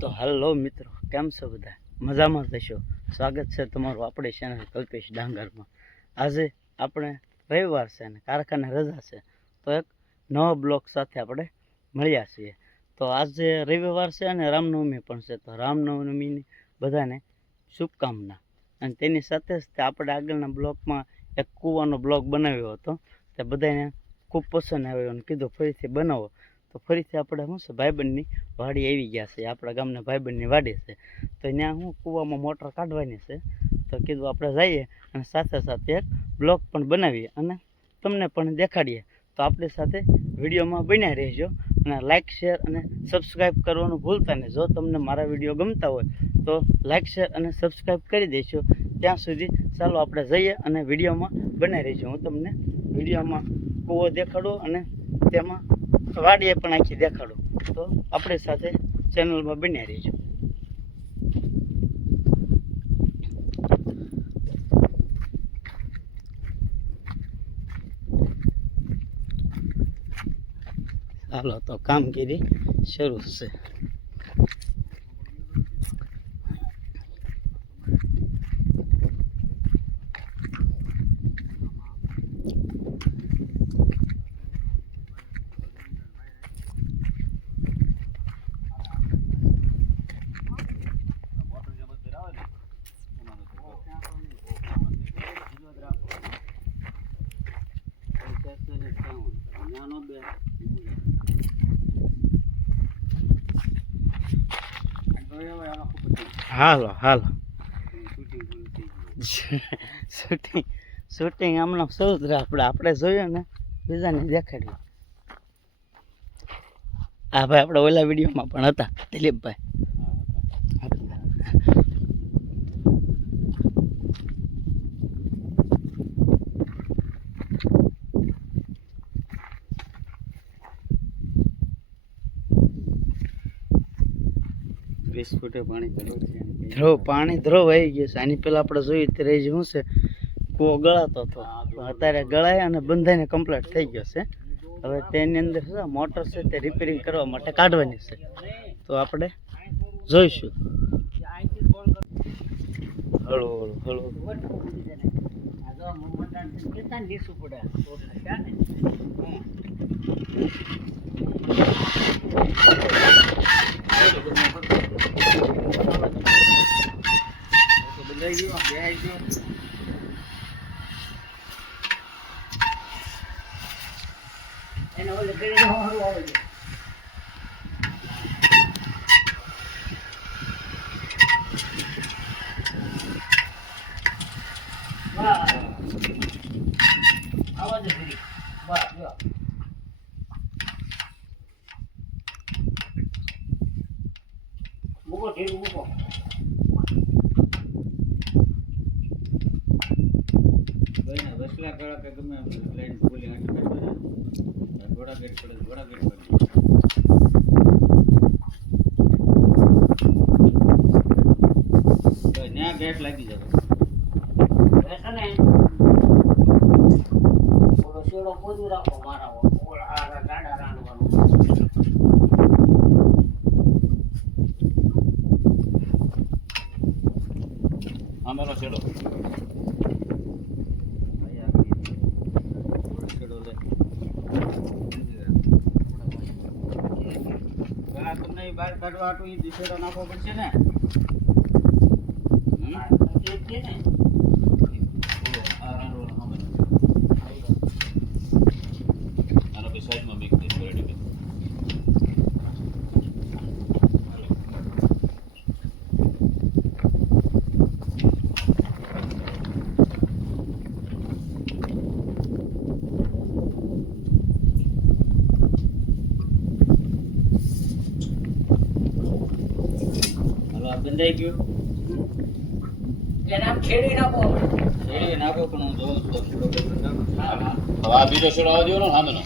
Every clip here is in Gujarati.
તો હેલો મિત્રો, કેમ છો બધા? મજામાં થશો? સ્વાગત છે તમારું આપણી ચેનલ કલ્પેશ ડાંગરમાં. આજે આપણે રવિવાર છે અને કારખાને રજા છે, તો એક નવા બ્લોગ સાથે આપણે મળ્યા છીએ. તો આજે રવિવાર છે અને રામનવમી પણ છે, તો રામનવમીની બધાને શુભકામના. અને તેની સાથે જ આપણે આગળના બ્લોગમાં એક કૂવાનો બ્લોગ બનાવ્યો હતો, તે બધાને ખૂબ પસંદ આવ્યો અને કીધું ફરીથી બનાવો. તો ફરીથી આપણે શું છે, ભાઈબંધની વાડી આવી ગયા છે. આપણા ગામના ભાઈબંધની વાડી છે, તો ત્યાં હું કૂવામાં મોટર કાઢવાની છે, તો કીધું આપણે જઈએ અને સાથે સાથે એક બ્લોગ પણ બનાવીએ અને તમને પણ દેખાડીએ. તો આપણી સાથે વિડીયોમાં બન્યા રહેજો અને લાઇક શેર અને સબસ્ક્રાઈબ કરવાનું ભૂલતા નહીં. જો તમને મારા વિડીયો ગમતા હોય તો લાઇક શેર અને સબસ્ક્રાઈબ કરી દેશો. ત્યાં સુધી ચાલો આપણે જઈએ અને વિડીયોમાં બન્યા રહેજો. હું તમને વિડીયોમાં કૂવો દેખાડું અને તેમાં વાડીએ પણ આખી દેખાડું. તો આપણી સાથે ચેનલમાં બન્યા રહેજો. ચાલો તો કામગીરી શરૂ છે. હાલો હાલો શૂટિંગ હમણાં શરૂ જ રહે. આપણે જોયું ને બીજાને દેખાડ્યું. હા ભાઈ, આપણે ઓલા વિડીયોમાં પણ હતા દિલીપભાઈ. પાણી ધ્રો આવી ગયું છે. આની પેલા આપણે જોયું ત્યારે શું છે, કૂવો ગળાતો હતો, અત્યારે ગળાય અને બંધાઈને કમ્પ્લીટ થઈ ગયો છે. હવે તેની અંદર શું મોટર છે તે રિપેરિંગ કરવા માટે કાઢવાની છે, તો આપણે જોઈશું. હળો હળો એને ઓલે કરી દો હારું આવે છે. વાહ આવાજ ફરી વાહ જો મૂકો ઢીલ મૂકો. વસલા કળા કે ગમે લાઈન બોલી હાથ ઘોડા ગેટ પડે ઘોડા ગેટ પડે તો ત્યાં ગેટ લાગી જાય છે ને. ઓલો શેડો પોદું રાખો મારા ઓલા ગાડા રાંધવાનું. અમારો શેડો તમને બહાર કાઢવા હાટું એ દિશેડો નાખવો પડશે ને. સાઈડમાં મિક્સ રેડી. બંધાઈ ગયું એના ખેડી નાખો પણ હું જોઉં છું. હવે આ બીજો શેડો આવવા દો ને સામેનો.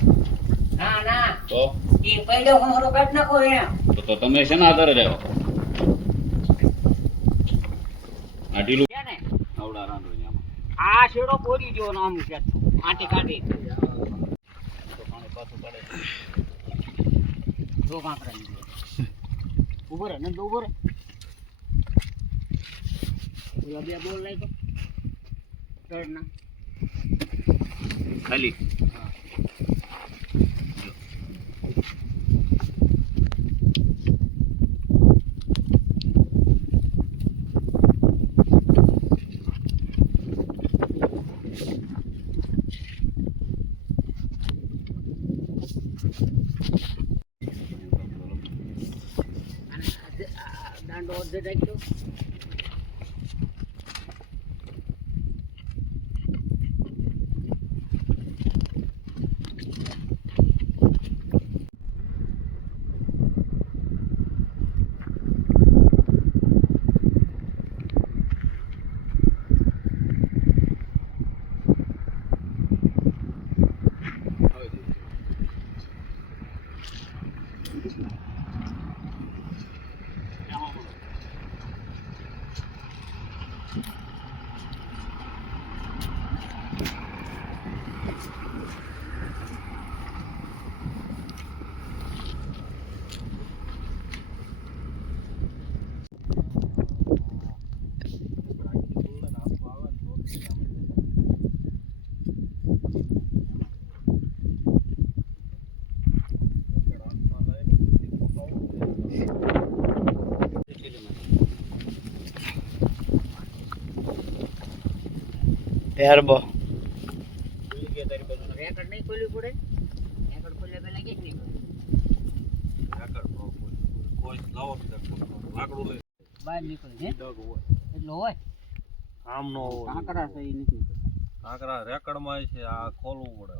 ના ના તો એ પહેલો હોરો કાઢ નાખો એમ. તો તમે શેના આધારે રહ્યો? આ ઢીલું ને આવડા રાંડો આ શેડો પોરી ગયો ને આમ કે આટી કાઢી તો પાણી પાછું પડે જો કાંકરા ઉભો રહે નંદુ ઉભો રહે પેલા બે બોલ લઈ તો ચડ ના ખાલી દાંડો અડધે રાખજો હેરબો રેકડ નહીં ખોલ્યું પડે રેકડ ખોલ્યા પેલા કે નહીં કોઈ લાવો લાકડું લઈ બહાર નીકળે હે એટલો હોય આમ નો કાંકરા છે એ નથી કાંકરા રેકડમાં છે આ ખોલવું પડે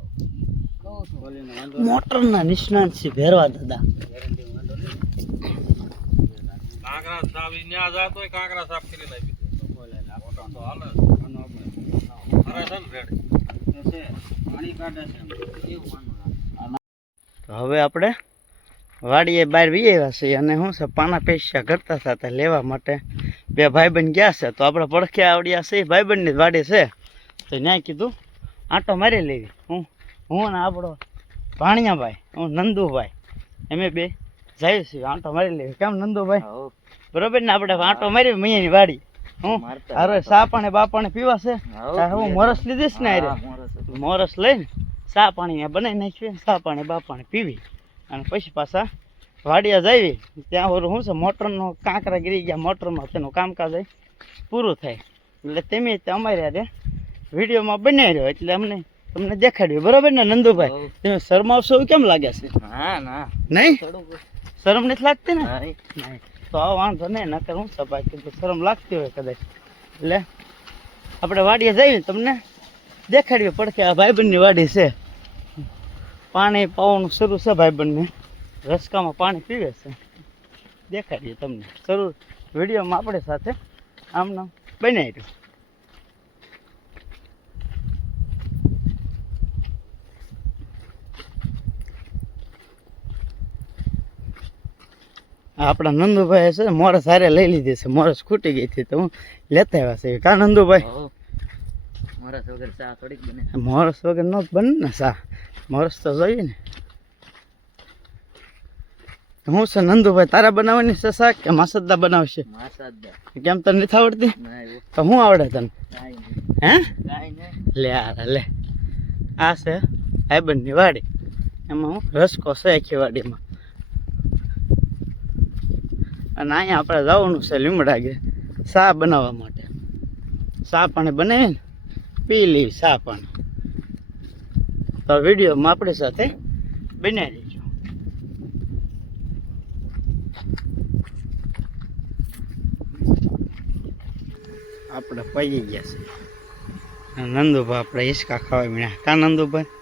મોટરના નિષ્ણાંત છે ભેરવા દાદા કાંકરા સાફ ન્યા જાતો હોય કાંકરા સાફ કરી નાખી મોટર તો હાલે અરે છે ને રેડી પાણી કાઢે છે તો હવે આપણે વાડીએ બહાર વી આવ્યા છીએ અને શું છે પાના પૈસા કરતા હતા લેવા માટે બે ભાઈબંધ ગયા છે તો આપણે પડખે આવડ્યા છે ભાઈબંધની જ વાડી છે તો ત્યાં કીધું આંટો મારી લેવી હું ને આપણો ભાણિયાભાઈ હું નંદુભાઈ અમે બે જઈએ છીએ આંટો મારી લેવી કેમ નંદુભાઈ બરોબર ને આપણે આંટો મારી મૈયાની વાડી હું અરે સા પાણી બા પાણી પીવા છે હું મોરસ લીધીશ ને અરે મોરસ લઈને સા પાણી બનાવી નાખ્યું સા પાણી બા પાણી પીવી અને પછી પાછા વાડિયા જાવી ત્યાં ઓલું શું છે મોટરનો કાંકરા ગીરી ગયા મોટરમાં તેનું કામકાજ પૂરું થાય એટલે તમે અમારે યારે વિડીયોમાં બનાવી રહ્યો એટલે અમને તમને દેખાડ્યું બરોબર ને નંદુભાઈ તમે શરમાવશો એવું કેમ લાગે છે હા ના નહીં શરમ નથી લાગતી ને નહીં તો આ વાંધો નહીં નકર હું સભાઈ કીધું શરમ લાગતી હોય કદાચ એટલે આપણે વાડીએ જઈએ તમને દેખાડીએ પડકે આ ભાઈબંધની વાડી છે પાણી પાવાનું શરૂ છે ભાઈબંધને રસકામાં પાણી પીવે છે દેખાડીએ તમને શરૂ વિડીયોમાં આપણે સાથે આમનામ બનાવી રહ્યું આપણા નંદુભાઈ છે મોરસ હારે લઈ લીધી છે મોરસ ખૂટી ગઈ હતી તો હું લેતા આવ્યા છે કા નંદુભાઈ મોરસ વગર ચા થોડીક બને મોરસ વગર નો બને ને ચા મોરસ તો જોઈએ ને હું છે નંદુભાઈ તારા બનાવવાની છે શાક કે માસદા બનાવશે કેમ તને નથી આવડતી તો શું આવડે તને હે લે લે આ છે ભાઈબંધની વાડી એમાં હું રસકો છે આખી વાડીમાં અને અહીંયા આપણે જવાનું છે લીમડા ગે ચા બનાવવા માટે ચા પાણી બનાવીને પી લઈ ચા પાણી તો વિડીયોમાં આપણી સાથે બનાવી દેજો આપણે પડી ગયા છે નંદુભાઈ આપણે હિસકા ખાવા મળ્યા કા નંદુભાઈ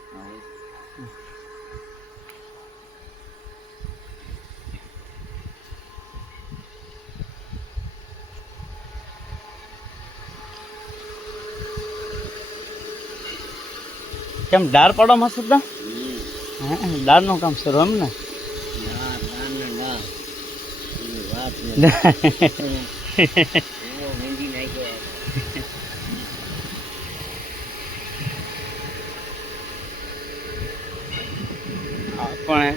કેમ ડાર પાડો મસ્ત દાળનું કામ શરૂ એમ ને આપણે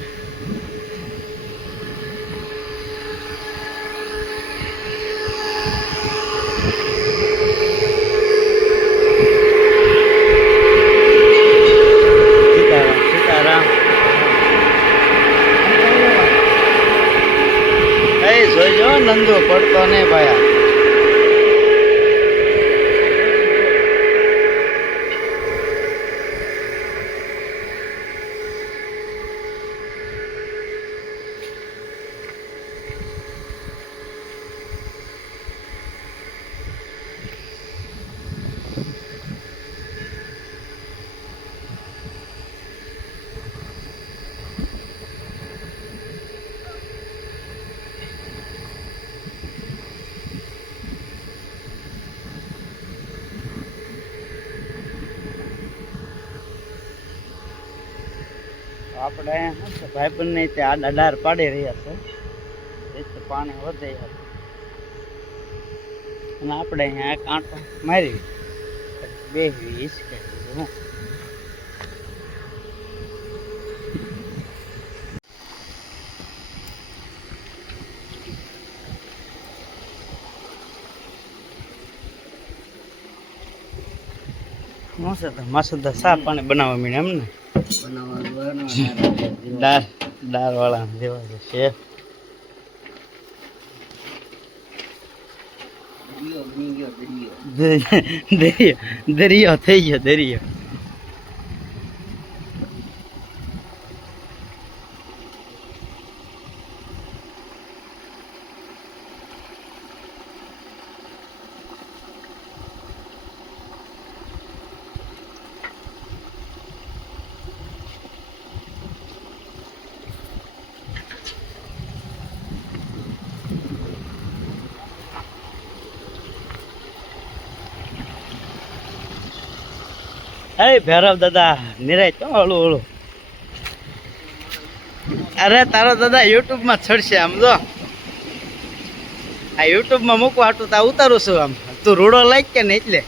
નંદો પડતો ને ભાયા. આપણે શું છે ભાઈબંધને તે આડા ડાર પાડી રહ્યા છે એટલે પાણી વધે છે. અને આપણે અહીંયા એક આંટો મારી બેહવી હિસકે હું મસ્ત સા પાણી બનાવવા મીને એમને દાળ વાળા જેવા છે. દરિયો થઈ ગયો દરિયો. અરે ભૈરવ દાદા નિરાય તો હળું હળું. અરે તારો દાદા યુટ્યુબ માં ચડશે આમ જો. આ યુટ્યુબ માં મૂકવા હાટું તો ઉતારું છું આમ. તું રૂડો લાગ કે ને એટલે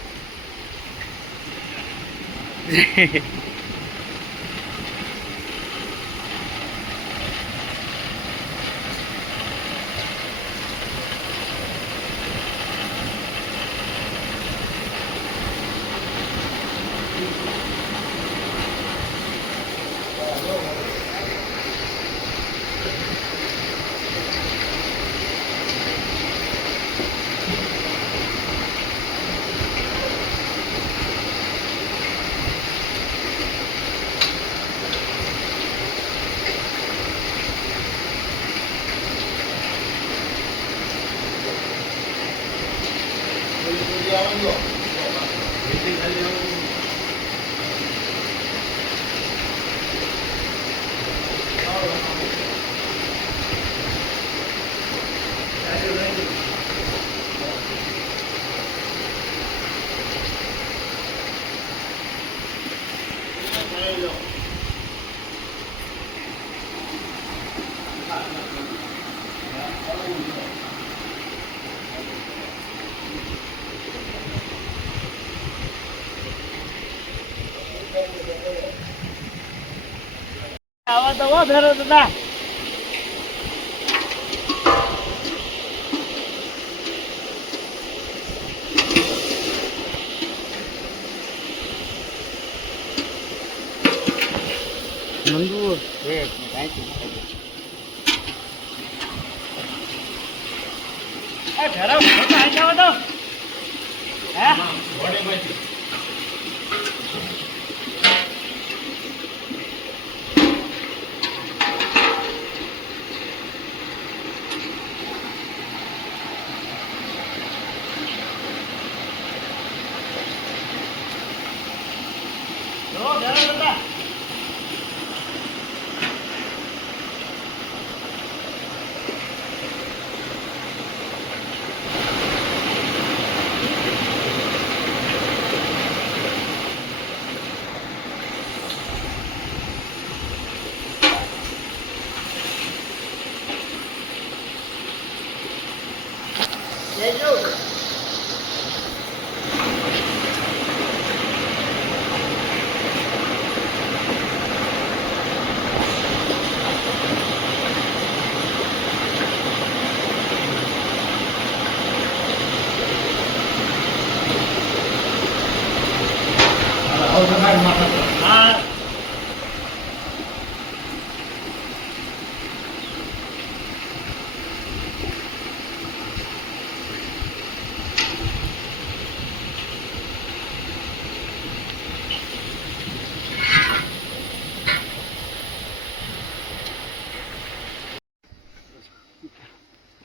આવા તો વો ભેરો દાદા. મંદુર એક કાંઈ એ ભેરો ફોટો આઈ જાવ તો હે બોડી માંથી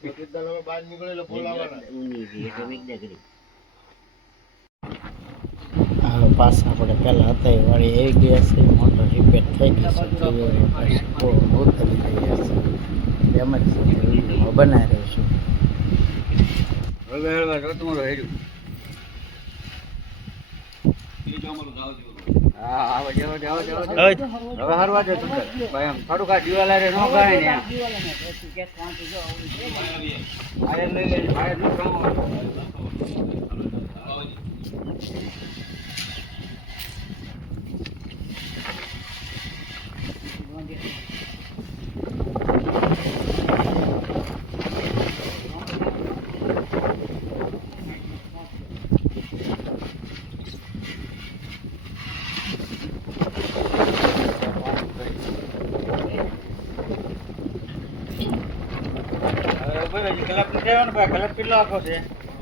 હવે પાછા આપણે પહેલાં હતા એ વાળી આવી ગયા છે, મોટર રિપેર થઈ ગઈ છે, જોઈએ પાછી બહુ ઉતરી ગયા છે. એમાંથી સાથે વિડીયો બનાવી રહ્યો છું.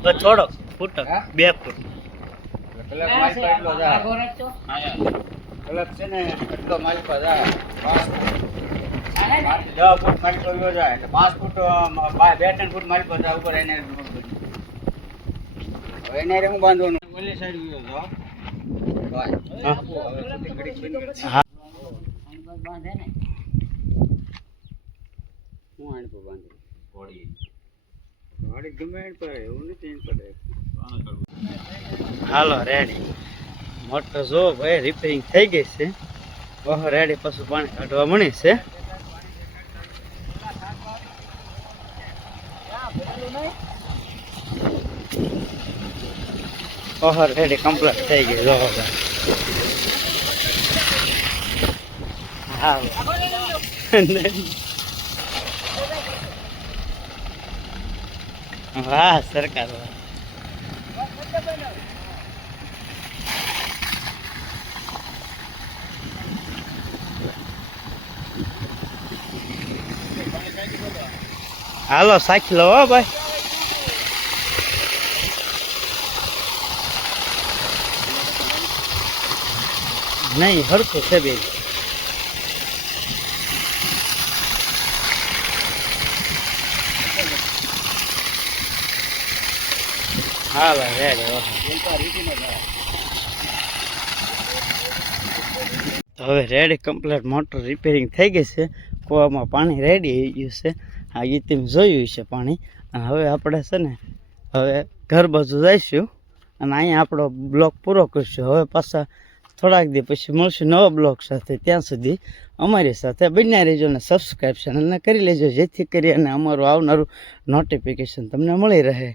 બસ થોડો ફૂટ 2 ફૂટ હા હાલો રેડી. મોટર જો ભાઈ રિપેરિંગ થઈ ગઈ છે. ઓહો રેડી. પાછું પાણી કાઢવા મળી છે. ઓહો રેડી કમ્પ્લીટ થઈ ગઈ. જો હા વાહ સરકાર વાહ. હાલો સાખી લો હો ભાઈ. નહીં હરખું છે બેન. હાલો રેડી. હવે રેડી કમ્પ્લીટ મોટર રિપેરિંગ થઈ ગઈ છે. કૂવામાં પાણી રેડી આવી ગયું છે. આ ગીતીમ જોયું છે પાણી. અને હવે આપણે છે ને હવે ઘર બાજુ જઈશું અને અહીંયા આપણો બ્લોક પૂરો કરીશું. હવે પાછા થોડાક દી પછી મળશું નવા બ્લોક સાથે. ત્યાં સુધી અમારી સાથે બન્યા રહેજો અને સબસ્ક્રાઈબ ચેનલને કરી લેજો, જેથી કરી અને અમારું આવનારું નોટિફિકેશન તમને મળી રહે.